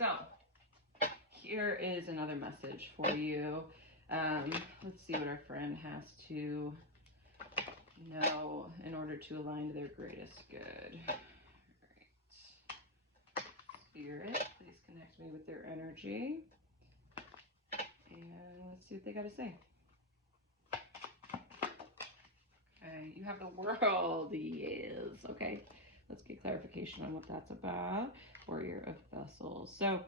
So here is another message for you. Let's see what our friend has to know in order to align to their greatest good. All right. Spirit, please connect me with their energy. And let's see what they got to say. Okay, you have the World. Yes. Okay, let's get clarification on what that's about. Warrior of Vessels. So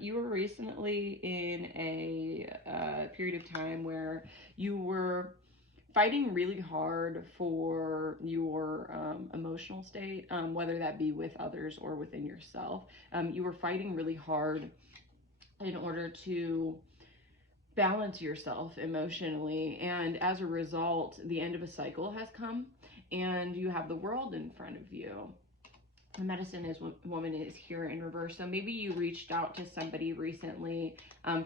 you were recently in a period of time where you were fighting really hard for your emotional state, whether that be with others or within yourself. You were fighting really hard in order to balance yourself emotionally, and as a result, the end of a cycle has come, and you have the World in front of you. The Medicine is Woman is here in reverse. So maybe you reached out to somebody recently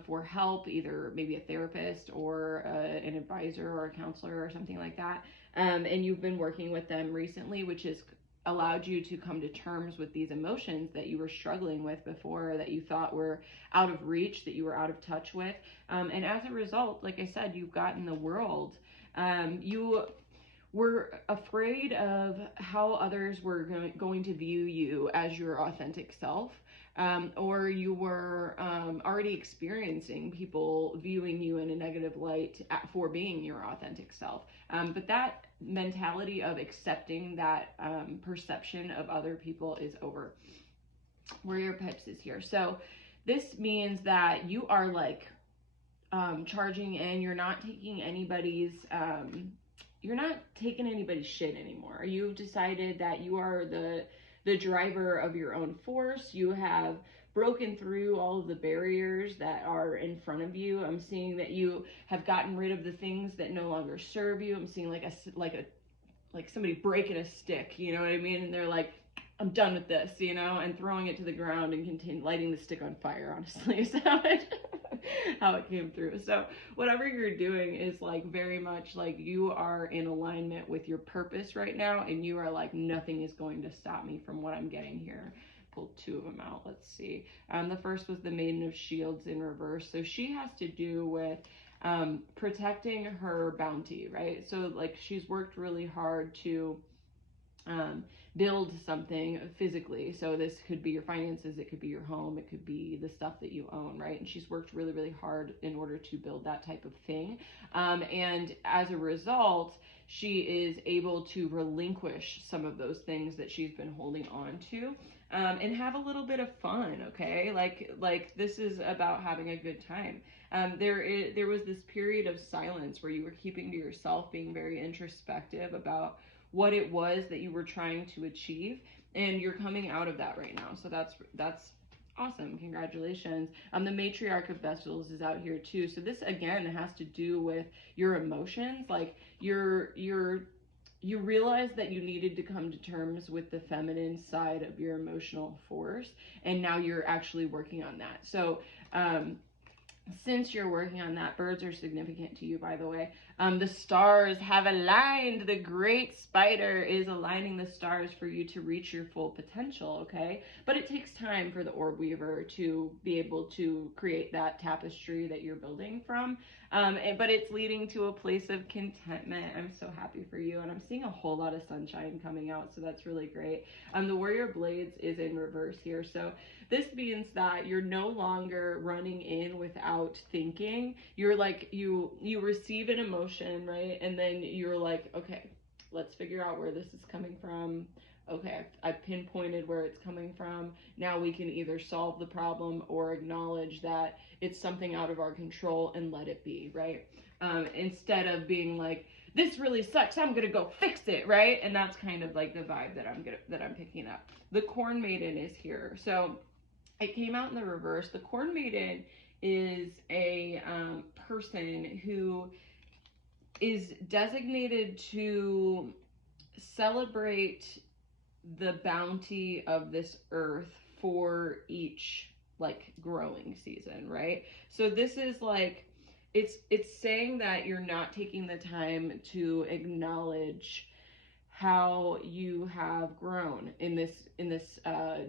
for help, either maybe a therapist or an advisor or a counselor or something like that. And you've been working with them recently, which has allowed you to come to terms with these emotions that you were struggling with before, that you thought were out of reach, that you were out of touch with. And as a result, like I said, you've gotten the World. You were afraid of how others were going to view you as your authentic self, or you were already experiencing people viewing you in a negative light for being your authentic self. But that mentality of accepting that perception of other people is over. Warrior Pips is here. So this means that you are like charging in. You're not taking anybody's shit anymore. You've decided that you are the driver of your own force. You have broken through all of the barriers that are in front of you. I'm seeing that you have gotten rid of the things that no longer serve you. I'm seeing like somebody breaking a stick, you know what I mean? And they're like, I'm done with this, you know, and throwing it to the ground and lighting the stick on fire, honestly, is how it came through. So whatever you're doing is like very much like you are in alignment with your purpose right now, and you are like, nothing is going to stop me from what I'm getting here. Pull two of them out. Let's see. The first was the Maiden of Shields in reverse. So she has to do with protecting her bounty, right? So like she's worked really hard to build something physically. So this could be your finances, it could be your home, it could be the stuff that you own, right? And she's worked really, really hard in order to build that type of thing. And as a result, she is able to relinquish some of those things that she's been holding on to, and have a little bit of fun, okay? Like this is about having a good time. There was this period of silence where you were keeping to yourself, being very introspective about what it was that you were trying to achieve, and you're coming out of that right now. So that's awesome. Congratulations. The Matriarch of Vessels is out here too. So this again has to do with your emotions. Like you realized that you needed to come to terms with the feminine side of your emotional force, and now you're actually working on that. So since you're working on that, birds are significant to you, by the way. The stars have aligned. The Great Spider is aligning the stars for you to reach your full potential, okay? But it takes time for the Orb Weaver to be able to create that tapestry that you're building from. But it's leading to a place of contentment. I'm so happy for you. And I'm seeing a whole lot of sunshine coming out, so that's really great. The Warrior Blades is in reverse here. So this means that you're no longer running in without thinking. You're like, you receive an emotion, right? And then you're like, okay, let's figure out where this is coming from. Okay, I've pinpointed where it's coming from. Now we can either solve the problem or acknowledge that it's something out of our control and let it be, right? Instead of being like, this really sucks, I'm gonna go fix it, right? And that's kind of like the vibe that I'm picking up. The Corn Maiden is here. So it came out in the reverse. The Corn Maiden is a person who is designated to celebrate the bounty of this earth for each like growing season, right? So this is like, it's saying that you're not taking the time to acknowledge how you have grown in this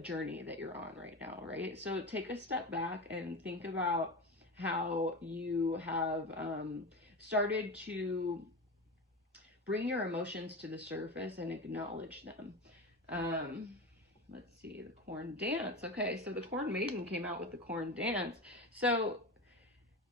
journey that you're on right now, right? So take a step back and think about how you have started to bring your emotions to the surface and acknowledge them. Let's see, the corn dance. Okay, so the corn maiden came out with the corn dance. So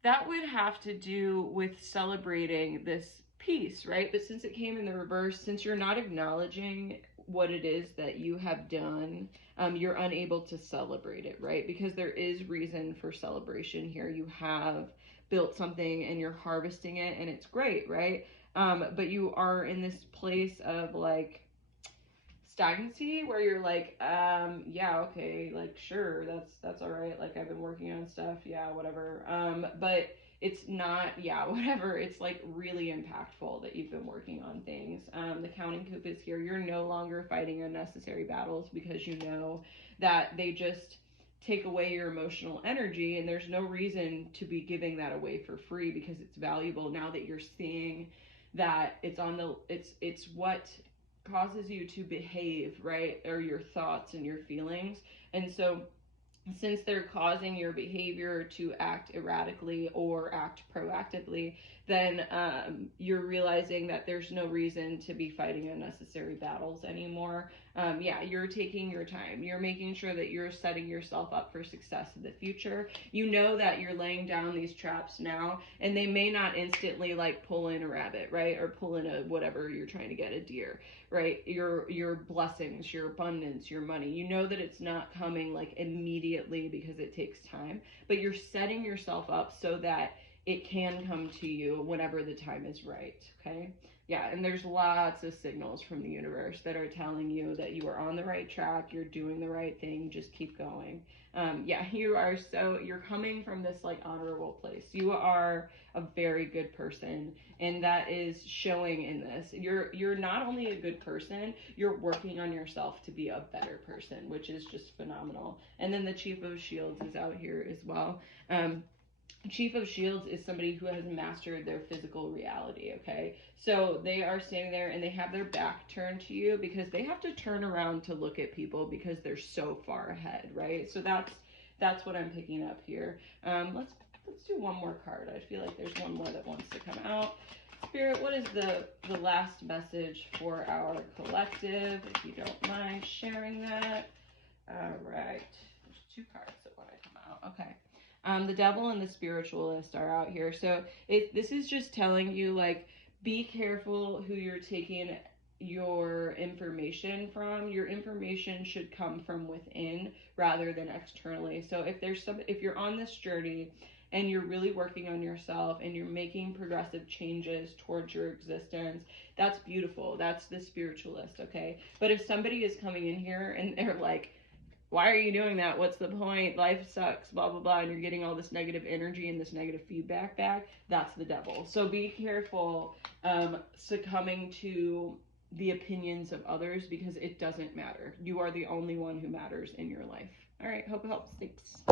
that would have to do with celebrating this piece, right? But since it came in the reverse, since you're not acknowledging what it is that you have done, you're unable to celebrate it, right? Because there is reason for celebration here. You have built something and you're harvesting it, and it's great, right? But you are in this place of like stagnancy where you're like, yeah, okay, like sure, that's all right, like I've been working on stuff, yeah, whatever. But it's not, yeah, whatever. It's like really impactful that you've been working on things. The counting coop is here. You're no longer fighting unnecessary battles because you know that they just take away your emotional energy, and there's no reason to be giving that away for free because it's valuable now that you're seeing that it's what causes you to behave, right? Or your thoughts and your feelings. And so since they're causing your behavior to act erratically or act proactively, then you're realizing that there's no reason to be fighting unnecessary battles anymore. Yeah, you're taking your time. You're making sure that you're setting yourself up for success in the future. You know that you're laying down these traps now, and they may not instantly like pull in a rabbit, right? Or pull in a whatever you're trying to get, a deer, right? Your blessings, your abundance, your money. You know that it's not coming like immediately because it takes time, but you're setting yourself up so that it can come to you whenever the time is right, okay? Yeah, and there's lots of signals from the universe that are telling you that you are on the right track, you're doing the right thing, just keep going. Yeah, you're coming from this like honorable place. You are a very good person, and that is showing in this. You're not only a good person, you're working on yourself to be a better person, which is just phenomenal. And then the Chief of Shields is out here as well. Chief of Shields is somebody who has mastered their physical reality, okay? So they are standing there and they have their back turned to you because they have to turn around to look at people because they're so far ahead, right? So that's what I'm picking up here. Let's do one more card. I feel like there's one more that wants to come out. Spirit, what is the last message for our collective, if you don't mind sharing that? All right. There's two cards that want to come out. Okay. The devil and the spiritualist are out here. So this is just telling you, like, be careful who you're taking your information from. Your information should come from within rather than externally. So if you're on this journey and you're really working on yourself and you're making progressive changes towards your existence, that's beautiful. That's the spiritualist, okay? But if somebody is coming in here and they're like, why are you doing that? What's the point? Life sucks, blah, blah, blah. And you're getting all this negative energy and this negative feedback back. That's the devil. So be careful succumbing to the opinions of others because it doesn't matter. You are the only one who matters in your life. All right. Hope it helps. Thanks.